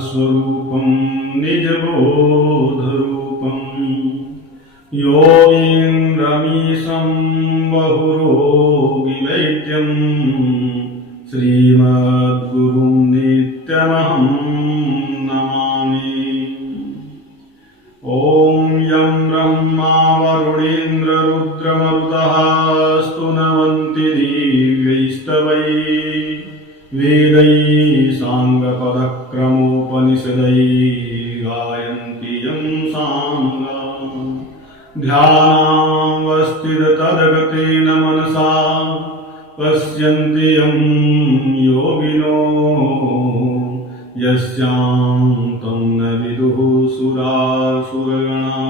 स्वरूपं निजबोधरूपं योगीन्द्रमीशं बहुरोगिवैद्यं श्रीमद्गुरुं नित्यमहं नमामि। ॐ यं ब्रह्मा वरुणेन्द्ररुद्रमरुतः स्तुनवन्ति दिव्यैस्तवैः वेदैः साङ्गपदक्रमोपनिषदैः गायन्ति यं साङ्गं ध्यानावस्थिततद्गतेन मनसा पश्यन्ति यं योगिनो यस्यान्तं न विदुः सुरासुरगणा।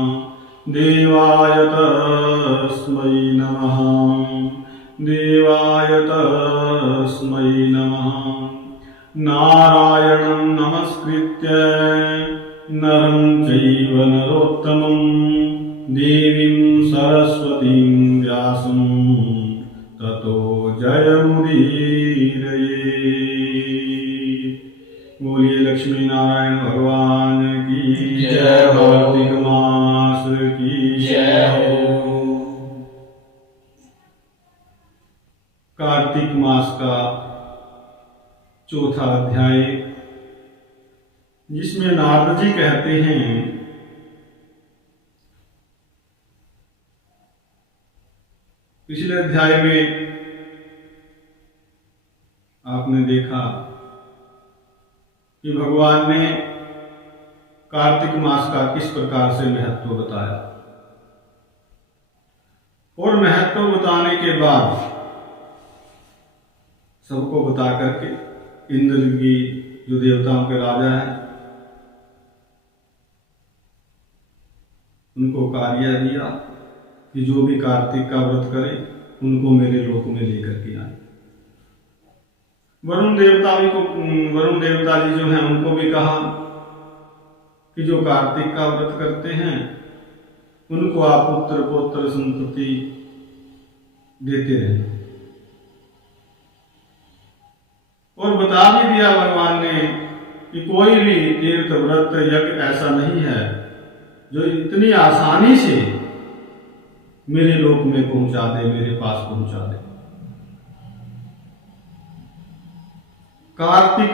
देवाय तस्मै नमः, देवाय तस्मै नमः। नारायणं नमस्कृत्य नरं चैव नरोत्तमं देवीं सरस्वतीं व्यासं ततो जयमुदीरये। बोलिए लक्ष्मी नारायण भगवान की जय, कार्तिक मास की जय हो। कार्तिक मास का चौथा अध्याय, जिसमें नारद जी कहते हैं पिछले अध्याय में आपने देखा कि भगवान ने कार्तिक मास का किस प्रकार से महत्व बताया, और महत्व बताने के बाद सबको बता करके इंद्र की जो देवताओं के राजा हैं उनको कार्य दिया कि जो भी कार्तिक का व्रत करे उनको मेरे लोक में लेकर के आए। वरुण देवता जी जो हैं उनको भी कहा कि जो कार्तिक का व्रत करते हैं उनको आप पुत्र पौत्र संतति देते रहना। और बता भी दिया भगवान ने कि कोई भी तीर्थ व्रत यज्ञ ऐसा नहीं है जो इतनी आसानी से मेरे लोक में पहुंचा दे, मेरे पास पहुंचा दे। कार्तिक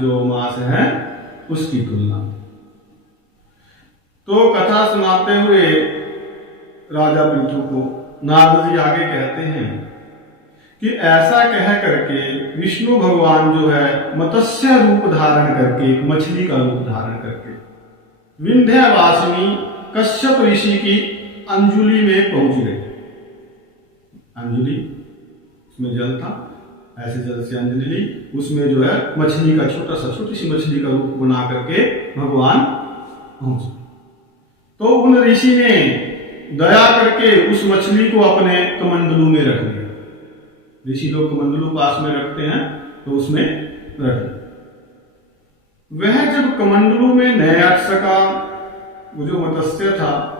जो मास है उसकी तुलना। तो कथा सुनाते हुए राजा पृथु को नारद जी आगे कहते हैं कि ऐसा कह करके विष्णु भगवान जो है मत्स्य रूप धारण करके, एक मछली का रूप धारण करके विंध्यवासिनी कश्यप ऋषि की अंजुलि में पहुंच गए। अंजुलि उसमें जल था, ऐसे जल से अंजलि ली, उसमें जो है मछली का छोटी सी मछली का रूप बना करके भगवान पहुंचे। तो उन ऋषि ने दया करके उस मछली को अपने कमंडलू में रख दिया। ऋषि लोग कमंडलू पास में रखते हैं तो उसमें रख दिया। वह जब कमंडलू में न अट सका, वो जो मत्स्य था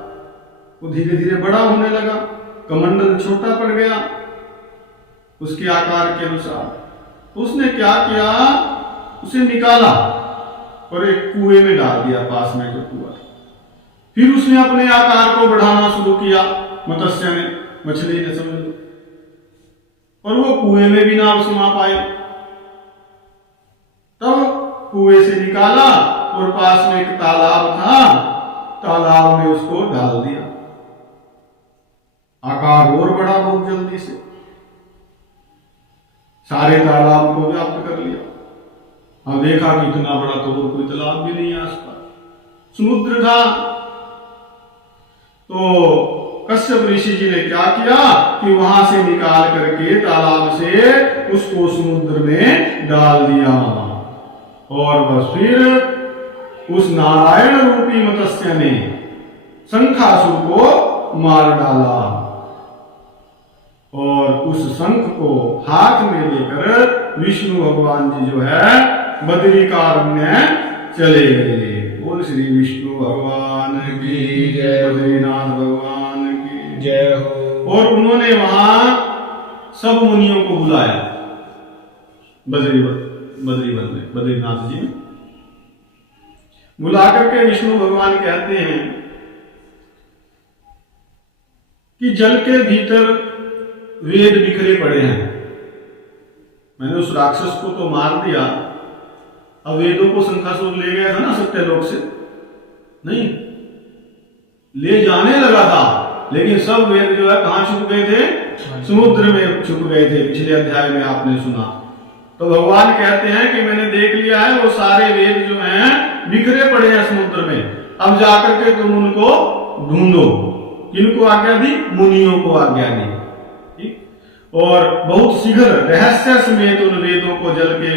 वो धीरे धीरे बड़ा होने लगा, कमंडल छोटा पड़ गया उसके आकार के अनुसार। तो उसने क्या किया, उसे निकाला और एक कुएं में डाल दिया, पास में जो कुआं। फिर उसने अपने आकार को बढ़ाना शुरू किया, मत्स्य ने, मछली ने, समझ लो। और वो कुएं में भी ना समा पाए। तब कुएं से निकाला और पास में एक तालाब था, तालाब में उसको डाल दिया। आकार और बढ़ा बहुत जल्दी से, सारे तालाब को व्याप्त कर लिया। अब देखा कि इतना बड़ा तो और कोई तालाब भी नहीं है आसपास, समुद्र था। तो कश्यप ऋषि जी ने क्या किया कि वहां से निकाल करके तालाब से उसको समुद्र में डाल दिया। और बस फिर उस नारायण रूपी मत्स्य ने शंखासुर को मार डाला और उस शंख को हाथ में लेकर विष्णु भगवान जी जो है बद्रिकारण्य चले गए। बोल श्री विष्णु भगवान की जय, बद्रीनाथ भगवान की जय हो। और उन्होंने वहां सब मुनियों को बुलाया बद्रीनाथ जी में। बुला करके विष्णु भगवान कहते हैं कि जल के भीतर वेद बिखरे पड़े हैं। मैंने उस राक्षस को तो मार दिया, अब वेदों को शंखासुर ले गया था ना सत्यलोक से, नहीं ले जाने लगा था, लेकिन सब वेद जो है कहां छुप गए थे? समुद्र में छुप गए थे। पिछले अध्याय में आपने सुना। तो भगवान कहते हैं कि मैंने देख लिया है, वो सारे वेद जो हैं बिखरे पड़े हैं समुद्र में। अब जाकर के तुम उनको ढूंढो। किनको आज्ञा दी? मुनियों को आज्ञा दी। ठीक। और बहुत शीघ्र रहस्य समेत उन वेदों को जल के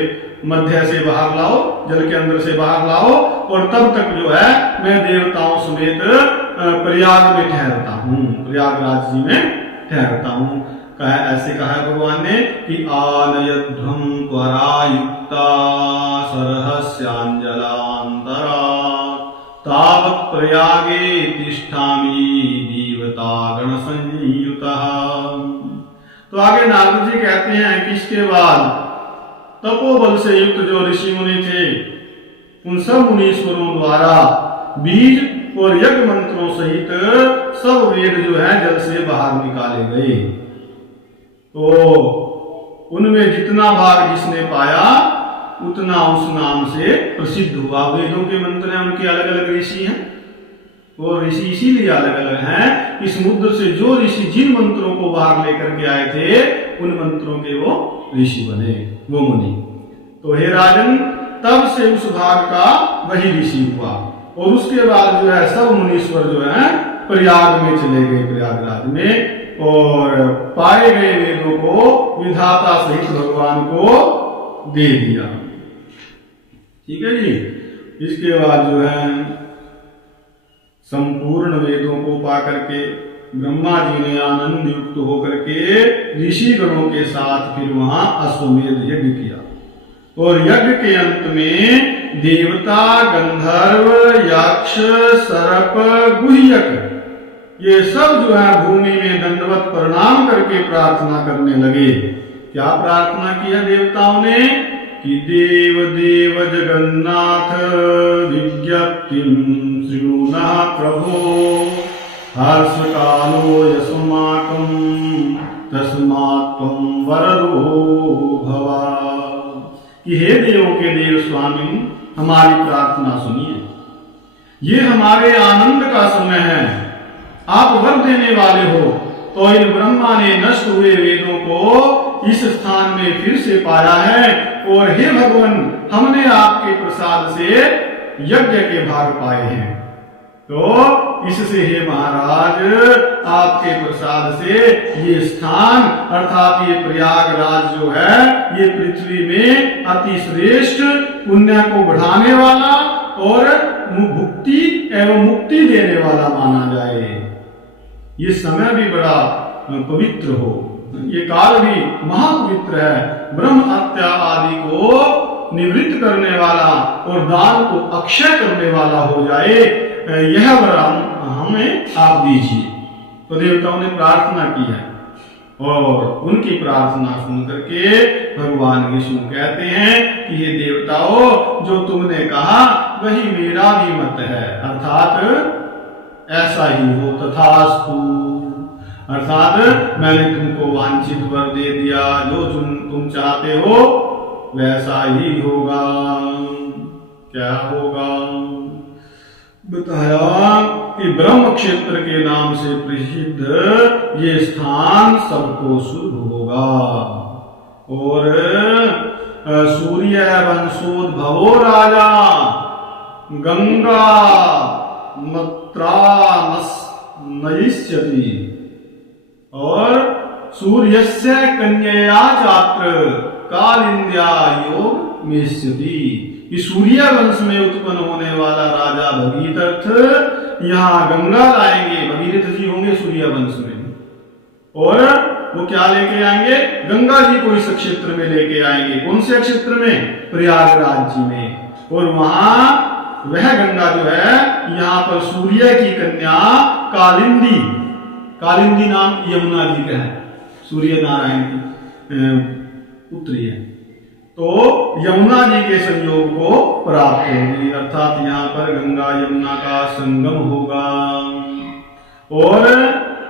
मध्य से बाहर लाओ, जल के अंदर से बाहर लाओ, और तब तक जो है मैं देवताओं समेत प्रयाग में ठहरता हूँ, प्रयागराज जी में ठहरता हूँ। ऐसे कहा भगवान ने कि आनयध्वम त्वरायुक्ता सरहस्यांजलांतरा तावत् प्रयागे तिष्ठामि देवता गण संयुतः। तो आगे नारद जी कहते हैं कि इसके बाद तपोबल से युक्त जो ऋषि मुनि थे, उन सब मुनीश्वरों द्वारा बीज और यज्ञ मंत्रों सहित सब वेद जो है जल से बाहर निकाले गए। तो उनमें जितना भाग जिसने पाया उतना उस नाम से प्रसिद्ध हुआ। वेदों के मंत्र हैं, उनके अलग अलग ऋषि हैं, वो ऋषि इसीलिए अलग अलग हैं कि समुद्र से जो ऋषि जिन मंत्रों को बाहर लेकर के आए थे उन मंत्रों के वो ऋषि बने, वो मुनि। तो हे राजन, तब से उस भाग का वही ऋषि हुआ, और उसके बाद जो है सब मुनीश्वर जो है प्रयाग में चले गए, प्रयागराज में, और पाए गए वेदों को विधाता सहित भगवान को दे दिया। ठीक है जी। इसके बाद जो है संपूर्ण वेदों को पा करके ब्रह्मा जी ने आनंद युक्त होकर के ऋषि गणों के साथ फिर वहां अश्वमेध यज्ञ किया, और यज्ञ के अंत में देवता, गंधर्व, यक्ष, सर्प, गुह्यक ये सब जो है भूमि में दंडवत प्रणाम करके प्रार्थना करने लगे। क्या प्रार्थना किया देवताओं ने? कि देव देव जगन्नाथ विज्ञप्तिं शृणुनः प्रभो हर्ष कालो यस्माकं तस्मात् त्वं वरदो भव। कि हे देवों के देव स्वामी, हमारी प्रार्थना सुनिए, ये हमारे आनंद का समय है, आप वर देने वाले हो। तो इन ब्रह्मा ने नष्ट हुए वेदों को इस स्थान में फिर से पाया है, और हे भगवान, हमने आपके प्रसाद से यज्ञ के भाग पाए हैं। तो इससे हे महाराज, आपके प्रसाद से ये स्थान अर्थात ये प्रयागराज जो है ये पृथ्वी में अति श्रेष्ठ पुण्य को बढ़ाने वाला और भुक्ति एवं मुक्ति देने वाला माना जाए। ये समय भी बड़ा पवित्र हो, ये काल भी महापवित्र है, ब्रह्म हत्या आदि को निवृत्त करने वाला और दान को अक्षय करने वाला हो जाए, यह वर हमें आप दीजिए। तो देवताओं ने प्रार्थना की है, और उनकी प्रार्थना सुन करके भगवान विष्णु कहते हैं कि ये देवताओं, जो तुमने कहा वही मेरा भी मत है, अर्थात ऐसा ही हो, तथास्तु। अर्थात मैंने तुमको वांछित वर दे दिया, जो तुम चाहते हो वैसा ही होगा। क्या होगा? बताया कि ब्रह्म क्षेत्र के नाम से प्रसिद्ध ये स्थान सबको शुभ होगा, और सूर्य वंशोद्भवो राजा गंगा नयिष्यति, और सूर्यस्य कन्यया चात्र कालिंद्या योग मेष्यति। कि सूर्य वंश में उत्पन्न होने वाला राजा भगीरथ यहाँ गंगा लाएंगे, भगीरथ जी होंगे सूर्य वंश में, और वो क्या लेके आएंगे? गंगा जी को इस क्षेत्र में लेके आएंगे। कौन से क्षेत्र में? प्रयागराज जी में। और वहां वह गंगा जो है, यहाँ पर सूर्य की कन्या कालिंदी, कालिंदी नाम यमुना जी का है, सूर्य नारायण की पुत्री है, तो यमुना जी के संयोग को प्राप्त होगी, अर्थात यहाँ पर गंगा यमुना का संगम होगा। और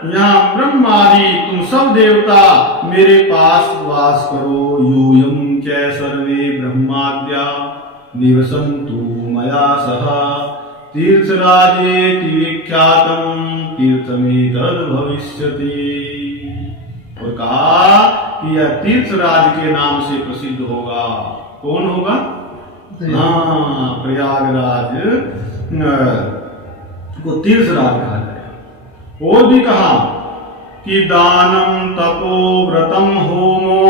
यहाँ ब्रह्मादि तुम सब देवता मेरे पास वास करो। यूयं च सर्वे ब्रह्माद्या निवसन्तु मया सह तीर्थराजेति विख्यातम् तीर्थमेतद् भविष्यति। और कहा कि यह तीर्थराज के नाम से प्रसिद्ध होगा। कौन होगा? हाँ, प्रयागराज को तीर्थराज कहा जाएगा। और भी कहा कि दानम तपो व्रतम होमो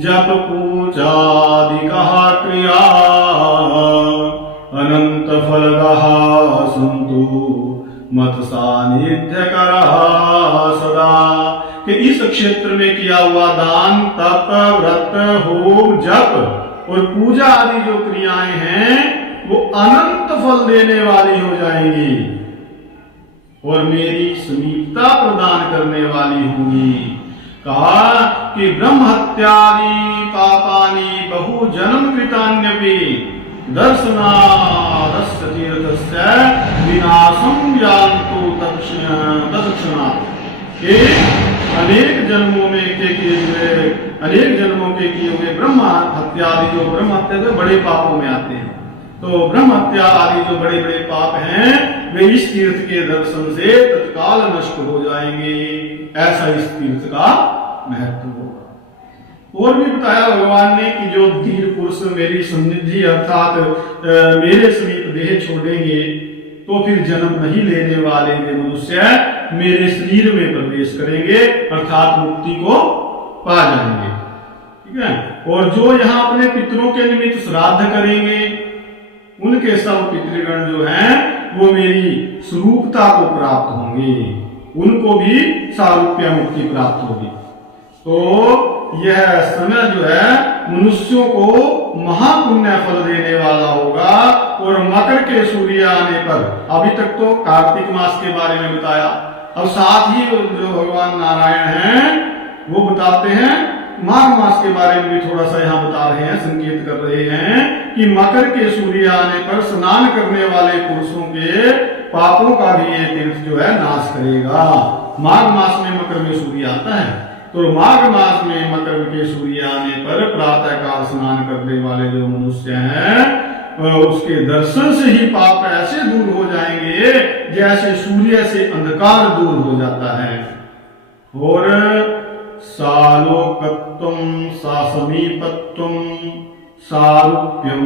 जप पूजादिकः क्रिया अनंत फलदः सन्तु मत सानिध्यकरः सदा। कि इस क्षेत्र में किया हुआ दान, तप, व्रत, होम, जप और पूजा आदि जो क्रियाएं हैं वो अनंत फल देने वाली हो जाएंगी और मेरी समीपता प्रदान करने वाली होगी। कहा कि ब्रह्म हत्यादि पापानि बहु जन्म कृतान्यपि दर्शनादस्य तीर्थस्य विनाशं यान्तु तत्क्षणात्। अनेक जन्मों के किए हुए ब्रह्म हत्या आदि, जो ब्रह्म हत्या तो बड़े पापों में आते हैं, तो ब्रह्म हत्या आदि जो बड़े बड़े पाप हैं वे इस तीर्थ के दर्शन से तत्काल नष्ट हो जाएंगे। ऐसा इस तीर्थ का महत्व होगा। और भी बताया भगवान ने कि जो धीर पुरुष मेरी सन्निधि अर्थात मेरे समीप देह छोड़ेंगे तो फिर जन्म नहीं लेने वाले वे मनुष्य मेरे शरीर में प्रवेश करेंगे अर्थात मुक्ति को पा जाएंगे। ठीक है। और जो यहाँ अपने पितरों के निमित्त श्राद्ध करेंगे उनके सब पितृगण जो हैं वो मेरी स्वरूपता को प्राप्त होंगे, उनको भी सारूप्य मुक्ति प्राप्त होगी। तो यह समय जो है मनुष्यों को महापुण्य फल देने वाला होगा। और मकर के सूर्य आने पर, अभी तक तो कार्तिक मास के बारे में बताया, अब साथ ही जो भगवान नारायण हैं वो बताते हैं माघ मास के बारे में भी थोड़ा सा यहाँ बता रहे हैं, संकेत कर रहे हैं कि मकर के सूर्य आने पर स्नान करने वाले पुरुषों के पापों का भी ये तीर्थ जो है नाश करेगा। माघ मास में मकर में सूर्य आता है, तो माघ मास में मकर के सूर्य आने पर प्रातः काल स्नान करने वाले जो मनुष्य हैं उसके दर्शन से ही पाप ऐसे दूर हो जाएंगे जैसे सूर्य से अंधकार दूर हो जाता है। और सालोकत्वं सासमीपत्वं सारूप्यं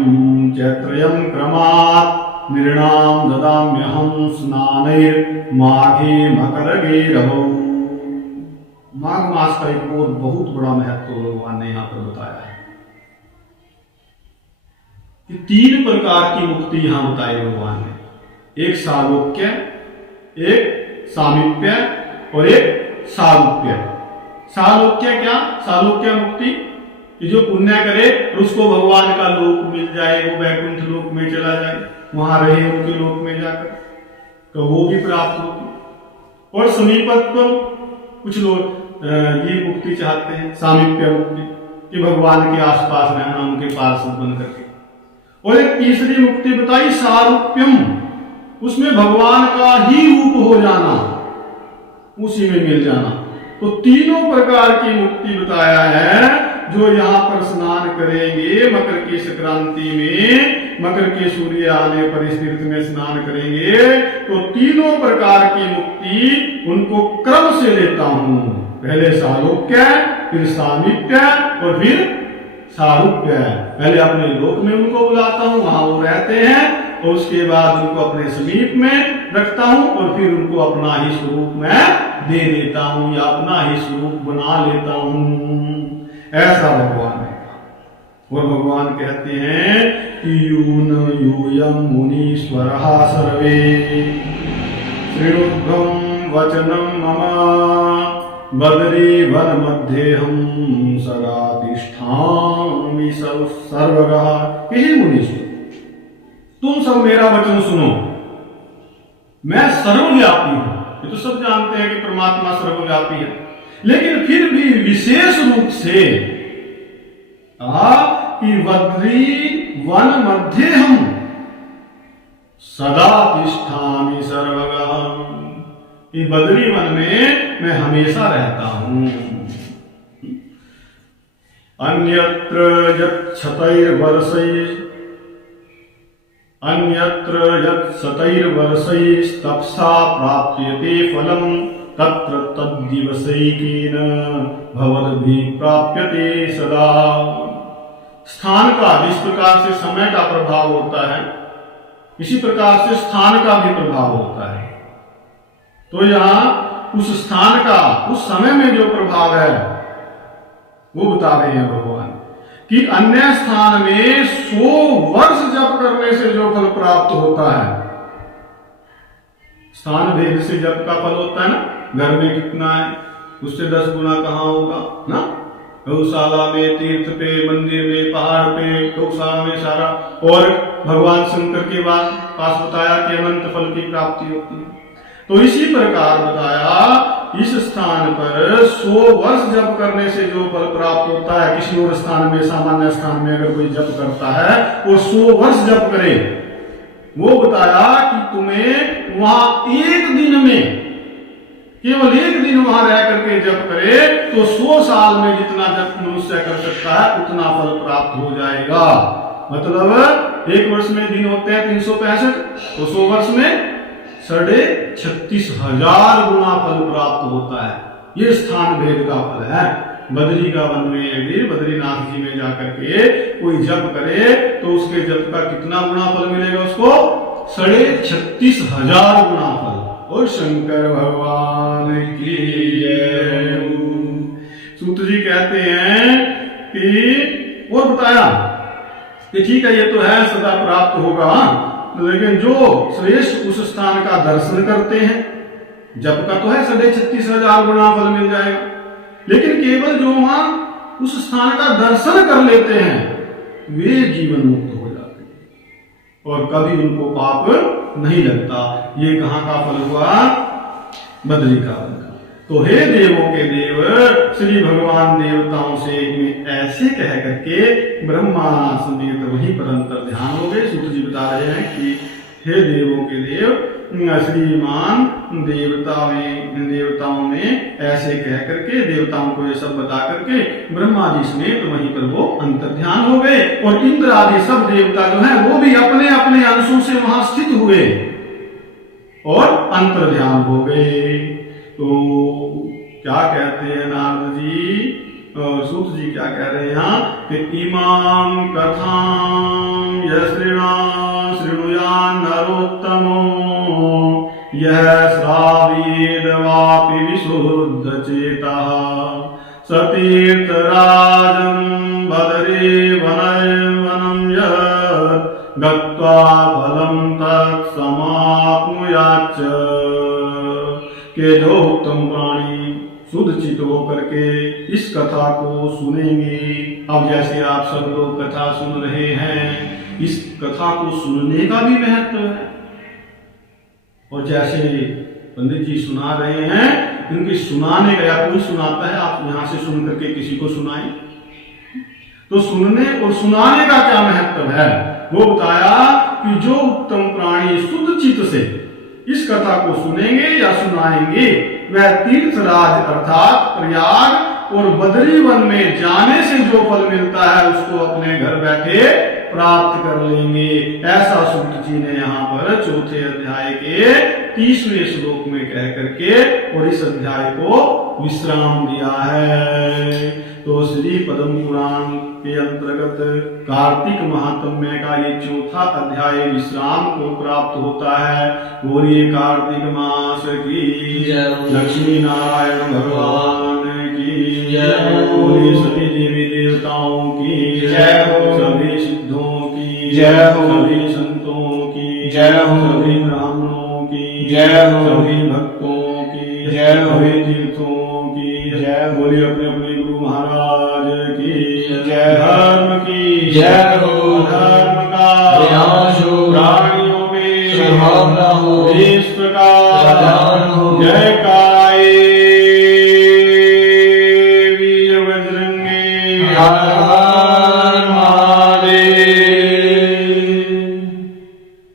चैत्रयं क्रमात् निर्णाम ददाम्यहं स्नानैर् माघे मकरगेरवौ। माघ मास का एक और बहुत बड़ा महत्व भगवान ने यहाँ पर बताया है कि 3 प्रकार की मुक्ति यहां बताई भगवान ने, एक सालोक्य, एक सामीप्य और एक सारूप्य। सालोक्य क्या? सालोक्य मुक्ति कि जो पुण्य करे उसको भगवान का लोक मिल जाए, वो वैकुंठ लोक में चला जाए, वहां रहे उनके लोक में जाकर, तो वो भी प्राप्त होगी। और समीपत्व, कुछ लोग ये मुक्ति चाहते हैं सामीप्य मुक्ति कि भगवान के आसपास रहना, उनके पास बन करके। और एक तीसरी मुक्ति बताई सारूप्यम, उसमें भगवान का ही रूप हो जाना, उसी में मिल जाना। तो तीनों प्रकार की मुक्ति बताया है। जो यहाँ पर स्नान करेंगे मकर की संक्रांति में, मकर के सूर्य आने पर इस तीर्थ में स्नान करेंगे तो तीनों प्रकार की मुक्ति उनको क्रम से देता हूं। पहले सालोक्य, फिर सामीप्य और फिर सारूप्य। पहले अपने लोक में उनको बुलाता हूं, वहां वो रहते हैं, और उसके बाद उनको अपने समीप में रखता हूं और फिर उनको अपना ही स्वरूप में दे देता हूं या अपना ही स्वरूप बना लेता हूं। ऐसा भगवान है। और भगवान कहते हैं कि यून यूयम मुनीश्वरः सर्वे श्रीरुद्रम वचनम मम बदरी वन मध्य हम सदा तिष्ठामि सर्वगः। हे मुनीश्वर, तुम सब मेरा वचन सुनो, मैं सर्वव्यापी हूं। ये तो सब जानते हैं कि परमात्मा सर्वव्यापी है, लेकिन फिर भी विशेष रूप से कहा कि बद्री वन मध्य हम सदा तिष्ठामि सर्वगा, कि बद्री वन में मैं हमेशा रहता हूं। अन्यत्र यत्शतैर्वर्षैस्तपसा प्राप्यते फलम तत्र तद्दिवसैकेन भवद्भिः प्राप्यते सदा। स्थान का जिस प्रकार से समय का प्रभाव होता है, इसी प्रकार से स्थान का भी प्रभाव होता है। तो यहाँ उस स्थान का उस समय में जो प्रभाव है वो बता रहे हैं भगवान कि अन्य स्थान में 100 वर्ष जप करने से जो फल प्राप्त होता है, स्थान भेद से जप का फल होता है ना, घर में कितना है उससे 10 गुना कहाँ होगा ना, गौशाला में, तीर्थ पे, मंदिर में, पहाड़ पे, गौशाला में सारा। और भगवान शंकर के पास बताया कि अनंत फल की प्राप्ति होती है। तो इसी प्रकार बताया इस स्थान पर 100 वर्ष जप करने से जो फल प्राप्त होता है, किसी और स्थान में, सामान्य स्थान में अगर कोई जप करता है वो 100 वर्ष जप करे, वो बताया कि तुम्हें वहां एक दिन में, केवल एक दिन वहां रह करके जप करे तो 100 साल में जितना जप मनुष्य कर सकता है उतना फल प्राप्त हो जाएगा। मतलब एक वर्ष में दिन होते हैं 365, तो 100 वर्ष में 36,500 गुना फल प्राप्त होता है। ये स्थान भेद का फल है। बद्री का वन में यदि बद्रीनाथ जी में जाकर के कोई जप करे तो उसके जप का कितना गुना फल मिलेगा उसको? 36,500 गुना फल। और शंकर भगवान की जय। सूत जी कहते हैं कि और बताया कि ठीक है ये तो है सदा प्राप्त होगा, लेकिन जो श्रेष्ठ उस स्थान का दर्शन करते हैं, जप का तो है 36,500 गुना फल मिल जाएगा, लेकिन केवल जो वहां उस स्थान का दर्शन कर लेते हैं वे जीवन मुक्त हो जाते हैं और कभी उनको पाप नहीं लगता। ये कहां का फल हुआ? बद्री का फल का। तो हे देवों के देव, श्री भगवान देवताओं से ऐसे कह करके ब्रह्मा समेत वहीं पर अंतर ध्यान हो गए। सूत जी बता रहे हैं कि हे देवों के देव, श्रीमान देवताओं में ऐसे कह करके, देवताओं को ये सब बता करके ब्रह्मा जी समेत वहीं पर वो अंतर ध्यान हो गए। और इंद्र आदि सब देवता जो हैं वो भी अपने अपने अंशों से वहां स्थित हुए और अंतर ध्यान हो गए। तो क्या कहते हैं नारद जी और सूत जी क्या कह रहे हैं यहाँ कि इमाम कथां शृणुयान् नरोत्तमो यह श्रावेद वापि विशुद्ध चेतः सतीर्थराजं बदरे वनं यत् गत्वा फलं तत् समाप्नुयाच्च। के जो उत्तम प्राणी शुद्ध चित्त होकर के इस कथा को सुनेंगे। अब जैसे आप सब लोग कथा सुन रहे हैं, इस कथा को सुनने का भी महत्व है। और जैसे पंडित जी सुना रहे हैं, इनकी सुनाने का, या कोई सुनाता है आप यहां से सुन करके किसी को सुनाएं, तो सुनने और सुनाने का क्या महत्व है वो बताया कि जो उत्तम प्राणी शुद्ध चित्त से इस कथा को सुनेंगे या सुनाएंगे वह तीर्थराज अर्थात प्रयाग और बद्री वन में जाने से जो फल मिलता है उसको अपने घर बैठे प्राप्त कर लेंगे। ऐसा सूत जी ने यहाँ पर चौथे अध्याय के 30वें श्लोक में कह करके और इस अध्याय को विश्राम दिया है। तो श्री पद्म पुराण के अंतर्गत कार्तिक महात्म्य का ये चौथा अध्याय विश्राम को प्राप्त होता है। बोलिए कार्तिक मास की जय, लक्ष्मी नारायण भगवान की जय, बोलिए सभी देवी देवताओं की जय हो, सभी सिद्धों की जय हो, सभी संतों की जय हो, सभी ब्राह्मणों की जय हो, सभी भक्तों की जय हो, सभी तीर्थों की जय। बोलिए अपने अपने गुरु महाराज की जय, धर्म की जय हो, धर्म का विनाश हो, प्राणियों में सद्भावना हो, इस प्रकार जय काय वीर बजरंगी।